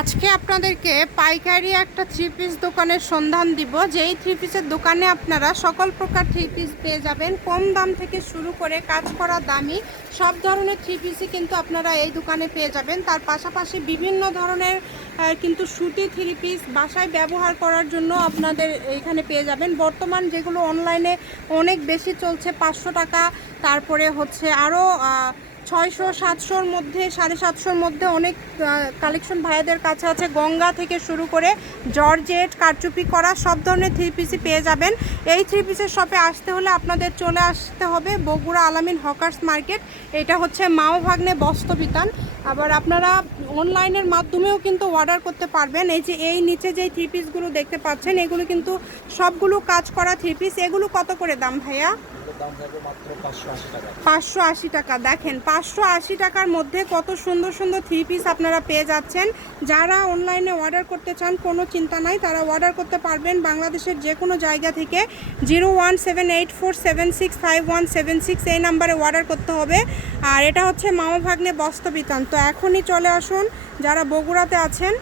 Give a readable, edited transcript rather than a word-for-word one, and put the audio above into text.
আজকে আপনাদেরকে পাইকারি একটা থ্রি পিস দোকানের সন্ধান দিব, যেই থ্রি পিসের দোকানে আপনারা সকল প্রকার থ্রি পিস পেয়ে যাবেন। কম দাম থেকে শুরু করে কাজ করা দামি সব ধরনের থ্রি পিসই কিন্তু আপনারা এই দোকানে পেয়ে যাবেন। তার পাশাপাশি বিভিন্ন ধরনের কিন্তু সুতি থ্রি পিস বাসায় ব্যবহার করার জন্য আপনাদের এখানে পেয়ে যাবেন। বর্তমান যেগুলো অনলাইনে অনেক বেশি চলছে 500 টাকা, তারপরে হচ্ছে আরও 600-700-র মধ্যে, 750-র মধ্যে অনেক কালেকশন ভাইয়াদের কাছে আছে। গঙ্গা থেকে শুরু করে জর্জেট, কারচুপি করা সব ধরনের থ্রি পিসই পেয়ে যাবেন। এই থ্রি পিসের শপে আসতে হলে আপনাদের চলে আসতে হবে বগুড়া আলামিন হকার্স মার্কেট। এটা হচ্ছে মাও ভাগ্নে বস্ত্রবিতান। আবার আপনারা অনলাইনের মাধ্যমেও কিন্তু অর্ডার করতে পারবেন। এই নিচে যেই থ্রি পিসগুলো দেখতে পাচ্ছেন, এগুলো কিন্তু সবগুলো কাজ করা থ্রি পিস। এগুলো কত করে দাম ভাইয়া? 580 টাকা। দেখেন 580 টাকার মধ্যে কত সুন্দর সুন্দর থ্রি পিস আপনারা পেয়ে যাচ্ছেন। যারা অনলাইনে অর্ডার করতে চান কোনো চিন্তা নাই, তারা অর্ডার করতে পারবেন বাংলাদেশের যে কোনো জায়গা থেকে। 01784765176 এই নাম্বারে অর্ডার করতে হবে। আর এটা হচ্ছে মামা ভাগ্নে বস্ত্রবিতান। তো এখনই চলে আসুন যারা বগুড়াতে আছেন।